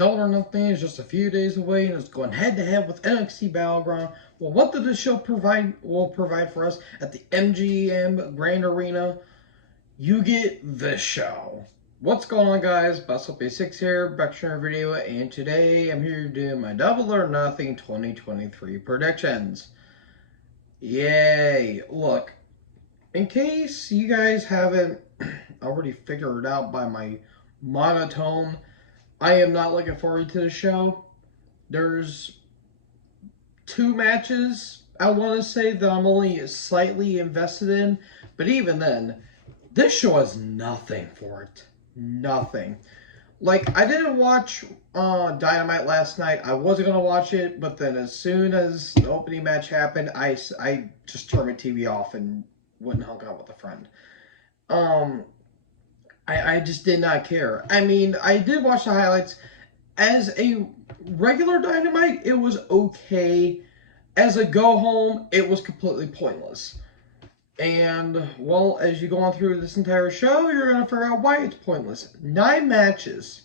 Double or Nothing is just a few days away and it's going head to head with NXT Battleground. Well, what did this show will provide for us at the MGM Grand Arena? You get this show. What's going on, guys? Bustle86 here, back to another video, and today I'm here to do my Double or Nothing 2023 predictions. Yay! Look, in case you guys haven't already figured it out by my monotone, I am not looking forward to the show. There's 2 matches I want to say that I'm only slightly invested in, but even then, this show has nothing for it. Nothing. Like, I didn't watch Dynamite last night. I wasn't going to watch it, but then as soon as the opening match happened, I just turned my TV off and went and hung out with a friend. I just did not care. I mean, I did watch the highlights. As a regular Dynamite, it was okay. As a go-home, it was completely pointless. And, well, as you go on through this entire show, you're going to figure out why it's pointless. 9 matches.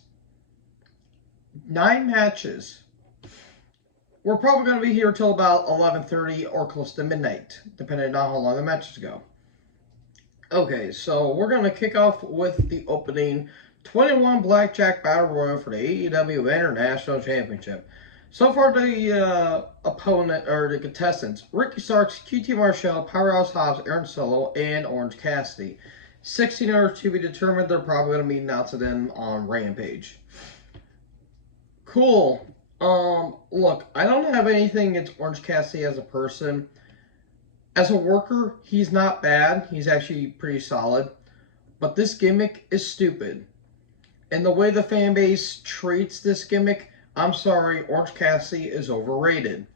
9 matches. We're probably going to be here till about 11:30 or close to midnight, depending on how long the matches go. Okay, so we're going to kick off with the opening 21 Blackjack Battle Royal for the AEW International Championship. So far, the opponent, or the contestants, Ricky Starks, QT Marshall, Powerhouse Hobbs, Aaron Solo, and Orange Cassidy. 16 hours to be determined. They're probably going to be announced then on Rampage. Cool. Look, I don't have anything against Orange Cassidy as a person. As a worker, he's not bad. He's actually pretty solid. But this gimmick is stupid. And the way the fan base treats this gimmick, I'm sorry, Orange Cassidy is overrated.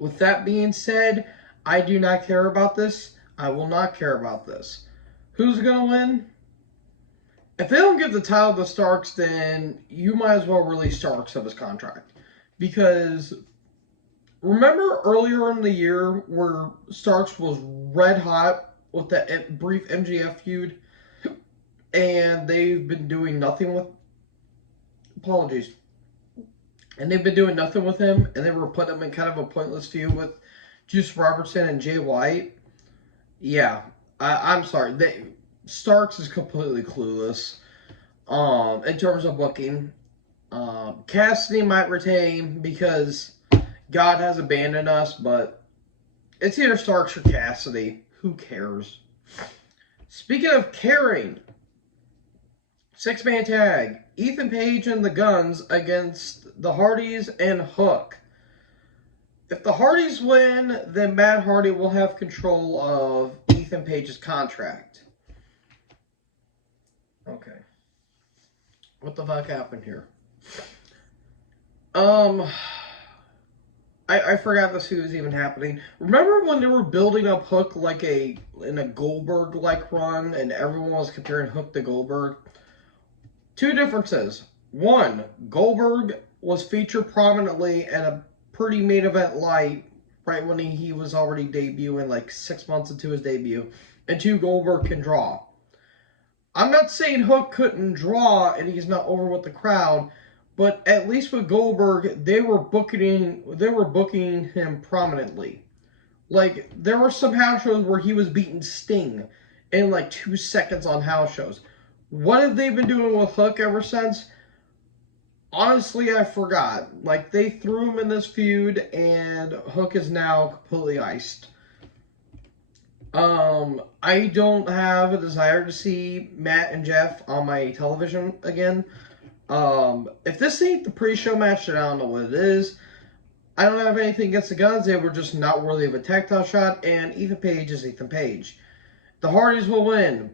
With that being said, I do not care about this. I will not care about this. Who's going to win? If they don't give the title to Starks, then you might as well release Starks of his contract. Because remember earlier in the year where Starks was red hot with that brief MJF feud? And they've been doing nothing with... Apologies. And they've been doing nothing with him. And they were putting him in kind of a pointless feud with Juice Robertson and Jay White. Yeah. I'm sorry. Starks is completely clueless in terms of booking. Cassidy might retain because God has abandoned us, but it's either Starks or Cassidy. Who cares? Speaking of caring, 6-man tag, Ethan Page and the Guns against the Hardys and Hook. If the Hardys win, then Matt Hardy will have control of Ethan Page's contract. Okay. What the fuck happened here? I forgot this was even happening. Remember when they were building up Hook like in a Goldberg-like run, and everyone was comparing Hook to Goldberg? 2 differences. 1, Goldberg was featured prominently in a pretty main event light right when he was already debuting, like 6 months into his debut. And 2, Goldberg can draw. I'm not saying Hook couldn't draw and he's not over with the crowd, but at least with Goldberg, they were booking him prominently. Like, there were some house shows where he was beating Sting in like 2 seconds on house shows. What have they been doing with Hook ever since? Honestly, I forgot. Like, they threw him in this feud, and Hook is now completely iced. I don't have a desire to see Matt and Jeff on my television again. If this ain't the pre-show match, then I don't know what it is. I don't have anything against the Guns. They were just not worthy of a tactile shot, and Ethan Page is Ethan Page. The Hardys will win.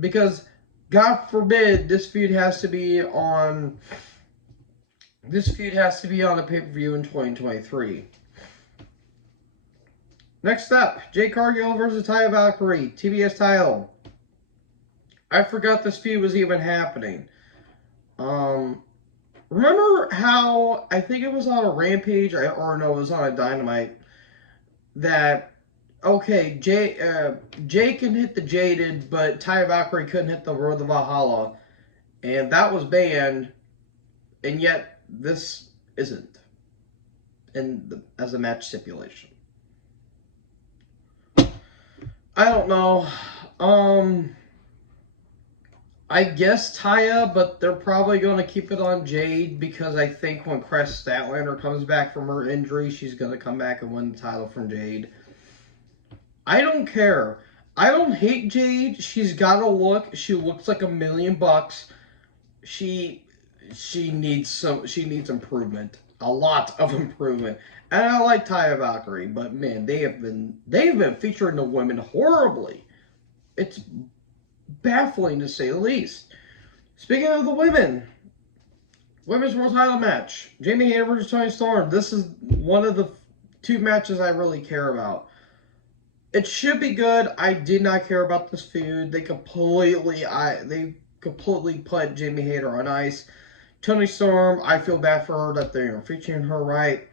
Because, God forbid, this feud has to be on a pay-per-view in 2023. Next up, Jade Cargill versus Taya Valkyrie, TBS title. I forgot this feud was even happening. Remember how, I think it was on a Rampage, it was on a Dynamite, that, okay, Jay can hit the Jaded, but Taya Valkyrie couldn't hit the Road to Valhalla. And that was banned And yet, this isn't as a match stipulation. I don't know. I guess Taya, but they're probably going to keep it on Jade because I think when Crest Statlander comes back from her injury, she's going to come back and win the title from Jade. I don't care. I don't hate Jade. She's got a look. She looks like $1,000,000. She needs improvement. A lot of improvement. And I like Taya Valkyrie, but man, they've been featuring the women horribly. It's baffling to say the least. Speaking of the women's world title match, Jamie Hayter versus Toni Storm. This is one of the 2 matches I really care about. It should be good. I did not care about this feud. They completely put Jamie Hayter on ice. Toni Storm, I feel bad for her that they're featuring her right.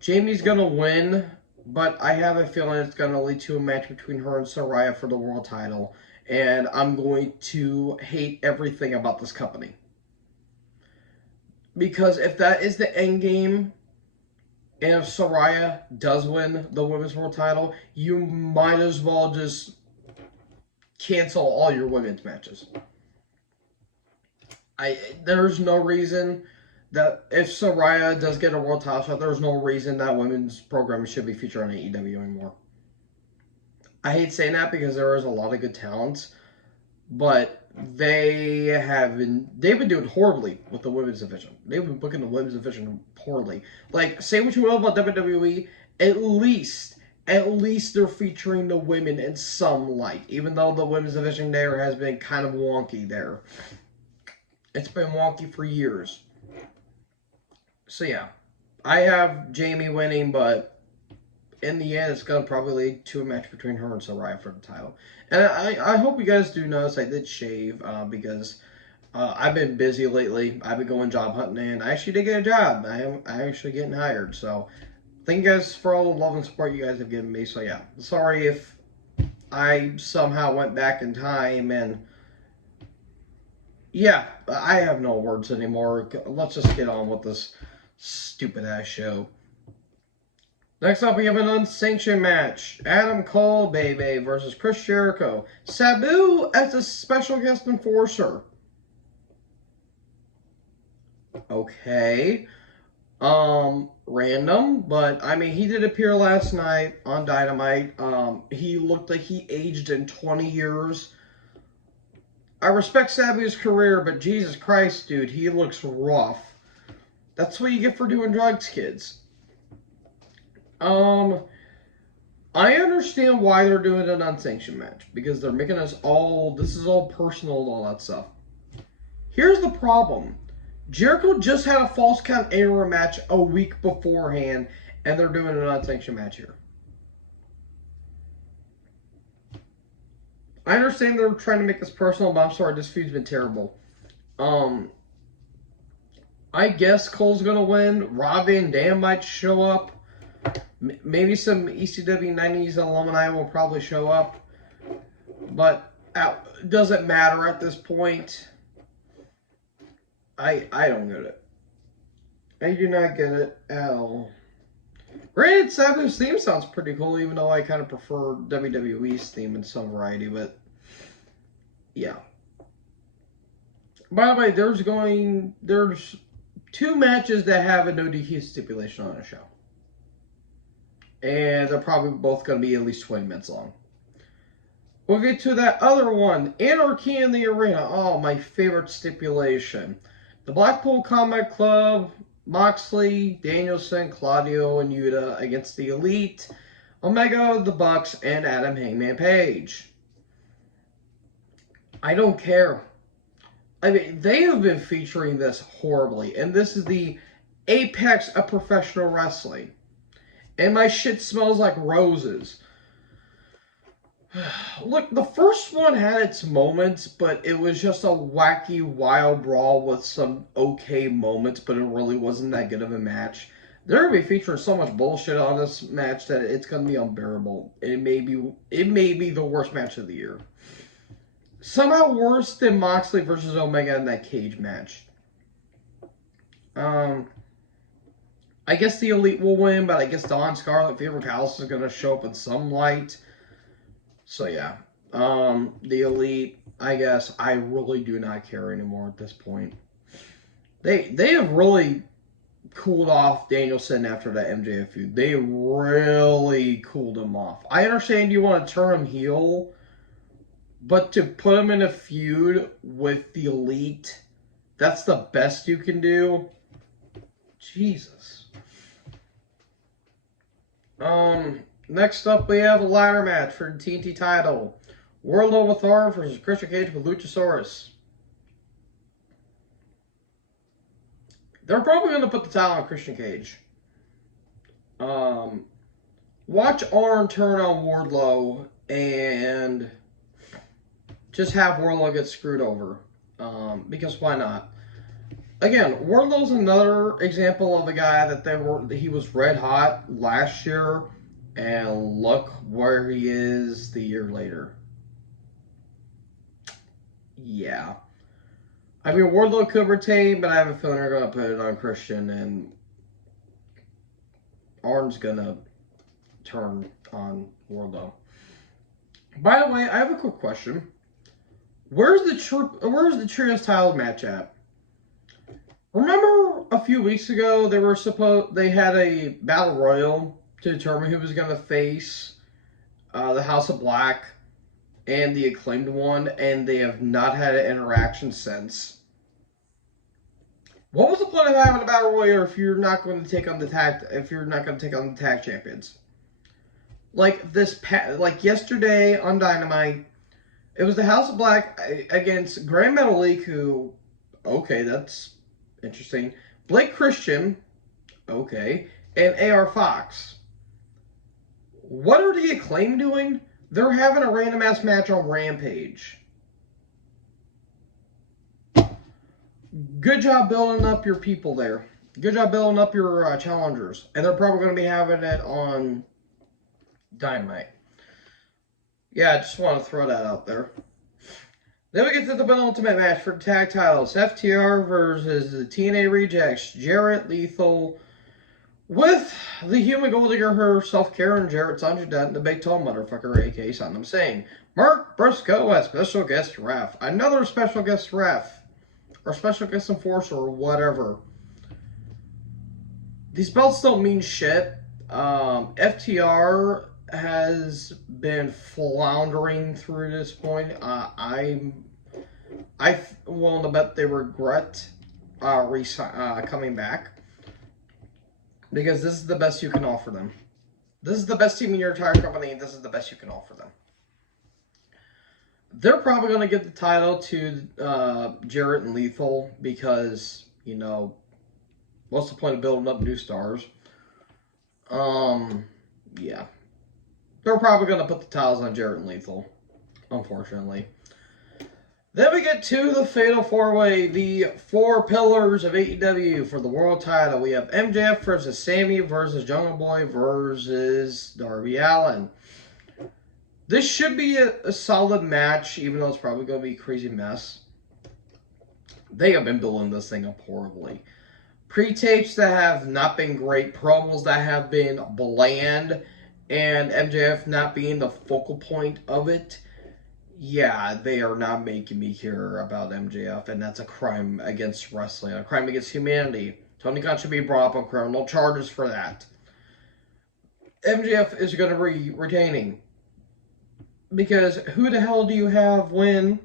Jamie's gonna win, but I have a feeling it's gonna lead to a match between her and Saraya for the world title. And I'm going to hate everything about this company. Because if that is the end game, and if Saraya does win the women's world title, you might as well just cancel all your women's matches. There's no reason that if Saraya does get a world title shot, there's no reason that women's program should be featured on AEW anymore. I hate saying that because there is a lot of good talents, but they've been doing horribly with the women's division. They've been booking the women's division poorly. Like, say what you will about WWE, at least they're featuring the women in some light, even though the women's division there has been kind of wonky there. It's been wonky for years. So yeah, I have Jamie winning, but in the end, it's going to probably lead to a match between her and Saraya for the title. And I hope you guys do notice I did shave because I've been busy lately. I've been going job hunting, and I actually did get a job. I'm actually getting hired. So thank you guys for all the love and support you guys have given me. So yeah, sorry if I somehow went back in time and... yeah, I have no words anymore. Let's just get on with this stupid-ass show. Next up, we have an unsanctioned match. Adam Cole, baby, versus Chris Jericho. Sabu as a special guest enforcer. Okay. Random, but, I mean, he did appear last night on Dynamite. He looked like he aged in 20 years. I respect Sabu's career, but Jesus Christ, dude, he looks rough. That's what you get for doing drugs, kids. I understand why they're doing an unsanctioned match, because they're making us all, this is all personal and all that stuff. Here's the problem. Jericho just had a false count anywhere match a week beforehand, and they're doing an unsanctioned match here. I understand they're trying to make this personal, but I'm sorry, this feud's been terrible. I guess Cole's going to win. Rob Van Dam might show up. Maybe some ECW 90s alumni will probably show up. But it doesn't matter at this point. I don't get it. I do not get it at all. Granted, Sabu's theme sounds pretty cool, even though I kind of prefer WWE's theme in some variety, but yeah. By the way, there's 2 matches that have a no DQ stipulation on a show. And they're probably both going to be at least 20 minutes long. We'll get to that other one, Anarchy in the Arena. Oh, my favorite stipulation. The Blackpool Combat Club, Moxley, Danielson, Claudio, and Yuta against the Elite, Omega, the Bucks, and Adam Hangman Page. I don't care. I mean, they have been featuring this horribly, and this is the apex of professional wrestling. And my shit smells like roses. Look, the first one had its moments, but it was just a wacky, wild brawl with some okay moments, but it really wasn't that good of a match. They're going to be featuring so much bullshit on this match that it's going to be unbearable. It may be the worst match of the year. Somehow worse than Moxley versus Omega in that cage match. I guess the Elite will win, but I guess Dawn Scarlet Fever Palace is going to show up in some light. So, yeah. The Elite, I guess, I really do not care anymore at this point. They have really cooled off Danielson after that MJF feud. They really cooled him off. I understand you want to turn him heel, but to put him in a feud with the Elite, that's the best you can do. Jesus. Next up we have a ladder match for the TNT title. Wardlow with Thorne versus Christian Cage with Luchasaurus. They're probably going to put the title on Christian Cage. Watch Arn turn on Wardlow and just have Wardlow get screwed over. Because why not? Again, Wardlow's another example of a guy that he was red hot last year, and look where he is the year later. Yeah. I mean, Wardlow could retain, but I have a feeling they're going to put it on Christian, and Arn's going to turn on Wardlow. By the way, I have a quick question. Where's the Trios title match at? Remember a few weeks ago they had a battle royal to determine who was going to face the House of Black and the Acclaimed one, and they have not had an interaction since. What was the point of having a battle royal if you're not going to take on the tag champions? Like yesterday on Dynamite, it was the House of Black against Grand Metalik, who, okay, that's interesting. Blake Christian, okay, and AR Fox. What are the Acclaim doing? They're having a random ass match on Rampage. Good job building up your people there. Good job building up your challengers. And they're probably going to be having it on Dynamite. Yeah, I just want to throw that out there. Then we get to the penultimate match for the tag titles. FTR versus the TNA Rejects. Jarrett Lethal with the human gold digger herself, Karen Jarrett, Sanjay Dutt, and the big tall motherfucker, a.k.a. Saddam Singh. Mark Briscoe as special guest ref. Another special guest ref. Or special guest enforcer, or whatever. These belts don't mean shit. FTR has been floundering through this point. I'm willing to bet they regret coming back, because this is the best you can offer them. This is the best team in your entire company, and this is the best you can offer them. They're probably going to give the title to Jarrett and Lethal because, you know, what's the point of building up new stars? Yeah. They're probably going to put the titles on Jarrett and Lethal, unfortunately. Then we get to the Fatal 4-Way, the 4 pillars of AEW for the world title. We have MJF versus Sammy versus Jungle Boy versus Darby Allin. This should be a solid match, even though it's probably going to be a crazy mess. They have been building this thing up horribly. Pre-tapes that have not been great, promos that have been bland, and MJF not being the focal point of it. Yeah, they are not making me care about MJF, and that's a crime against wrestling, a crime against humanity. Tony Khan should be brought up on criminal charges for that. MJF is going to be retaining. Because who the hell do you have win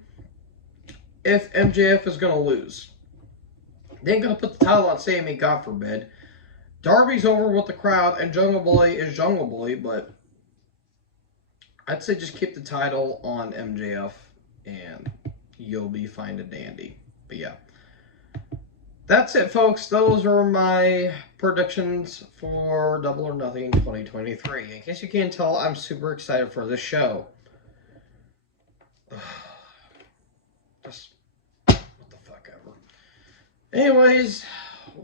if MJF is going to lose? They ain't going to put the title on Sammy, God forbid. Darby's over with the crowd, and Jungle Boy is Jungle Boy, but I'd say just keep the title on MJF, and you'll be fine and dandy. But yeah. That's it, folks. Those are my predictions for Double or Nothing 2023. In case you can't tell, I'm super excited for this show. Just what the fuck ever. Anyways,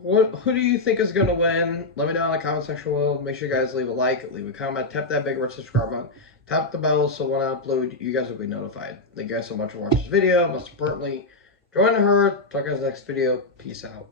who do you think is going to win? Let me know in the comment section below. Make sure you guys leave a like, leave a comment, tap that big red subscribe button, tap the bell so when I upload, you guys will be notified. Thank you guys so much for watching this video. Most importantly, join the herd. Talk to you guys next video. Peace out.